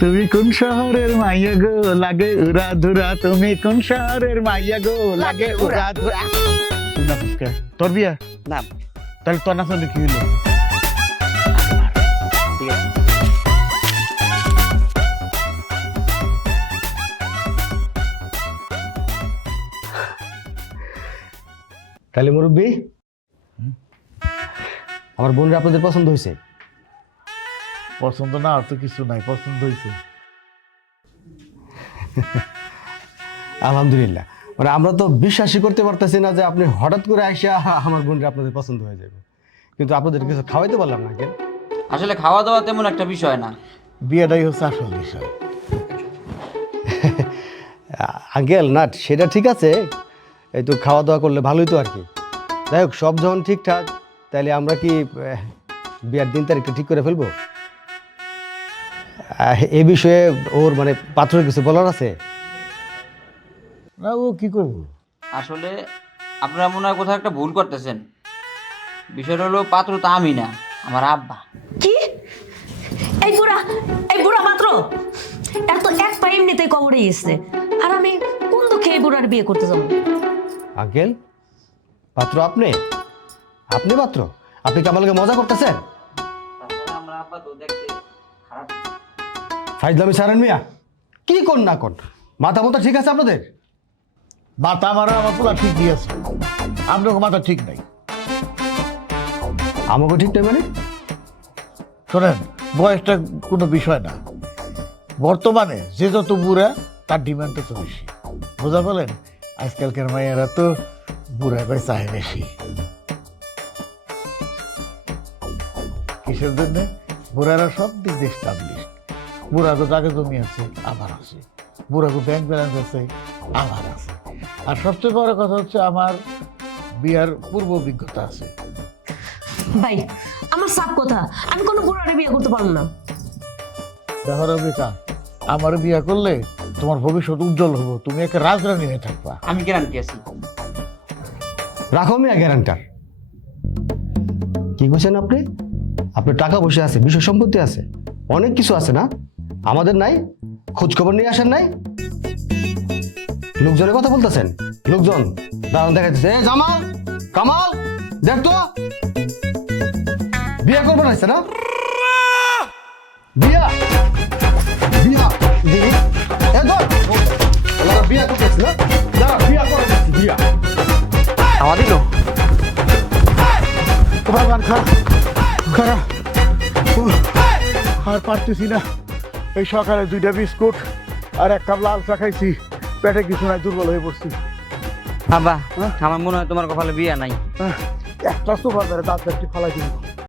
তুমি কোন শহরের মাইয়া গো লাগে উড়া ধুরা, তুমি কোন শহরের মাইয়া গো লাগে উড়া ধুরা। তুই না ফুসকা তোর বিয়া না তাহলে তোর না শুনলে কি হইলো? ঠিক আছে তাহলে মুরব্বী আমার বোনরা আপনাদের পছন্দ হয়েছে? পছন্দ না আর তো কিছু নাই, পছন্দ হয়েছে। আলহামদুলিল্লাহ, মানে আমরা তো বিশ্বাসই করতে পারতেছি না যে আপনি হঠাৎ করে আইসা আমার বোনরা আপনাদের পছন্দ হয়ে যাবে, কিন্তু আপনাদের কিছু খাওয়াইতে পারলাম না কেন? আসলে খাওয়া দাওয়া তেমন একটা বিষয় না। বিয়েটাই হচ্ছে আসল বিষয়। আঙ্কেল না সেটা ঠিক আছে, এই তো খাওয়া দাওয়া করলে ভালোই তো আর কি। যাই হোক, সব যখন ঠিকঠাক তাহলে আমরা কি বিয়ার দিন তারিখটা ঠিক করে ফেলবো? এ বিষয়ে ওর মানে পাত্রের কিছু বলার আছে? না ও কি করবো? আসলে আপনারা মনে হয় কোথাও একটা ভুল করতেছেন। বিষয়টা হলো পাত্র তো আমি না, আমার আব্বা। কি এই বুড়া মাত্র এর তো এক পা এমনিতেই কবরে গেছে, আর আমি কোন দুঃখে এই বুড়ার বিয়ে করতে যাবো? আঙ্কেল পাত্র আপনি আপনি পাত্র, আপনি কি আমাকে মজা করতেছেন? তাছাড়া আমার আব্বা তো দেখতে খারাপ। ফাইজলামি সারেন মিয়া, কি কোন না কোন, মাথা মতো ঠিক আছে আপনাদের? মাথা মারা আমার পোলা ঠিকই আছে, আপনার মাথা ঠিক নাই। আমাকে ঠিক নেই মানে? শোনেন, বয়সটা কোনো বিষয় না। বর্তমানে যে যত বুড়া তার ডিমান্ড তত বেশি, বোঝা বলেন? আজকালকার মায়েরা তো বুড়া ভাই চায় বেশি। কিসের জন্য? বুড়ারা সব দিক দিয়ে স্টাবলিশ। বুড়া তো টাকা জমি আছে, আমার আছে। বুড়া তো ব্যাংক ব্যালেন্স আছে, আমার আছে। আর সবচেয়ে বড় কথা হচ্ছে আমার বিয়ার পূর্ব অভিজ্ঞতা আছে। ভাই আমার সাপ কথা, আমি কোনো বুড়ারে বিয়ে করতে পারবো না। দেখো রবিকা, আমার বিয়া করলে তোমার ভবিষ্যৎ উজ্জ্বল হবো, তুমি একটা রাজরানী হয়ে থাকবা। আমি গ্যারান্টি আছি। রাখো মিয়া গ্যারান্টার। কি করছেন আপনি? আপনার টাকা পয়সা আছে, বিষয় সম্পত্তি আছে, অনেক কিছু আছে না? আমাদের নাই? খোঁজ খবর নিয়ে আসেন নাই? লোকজনের কথা বলতেছেন? লোকজন দাঁড়ান দেখাইতেছে, জামাল কামাল দেখ তো, বিয়ে করবো না না? বিয়া বিয়া দিদি বিয়া করতেছি না, দাঁড়া বিয়া করে দিচ্ছি, বিয়া খাওয়া দিল। ভগবান খারাপ খারাপ, আর পারতেছি না। এই সকালে 2টা বিস্কুট আর 1 কাপ লাল চা খাইছি, পেটে কিছু নাই, দুর্বল হয়ে পড়ছি। আব্বা আমার মনে হয় তোমার কপালে বিয়ে নাই। একটা সুপার দাঁত একটি ফালাই দিব।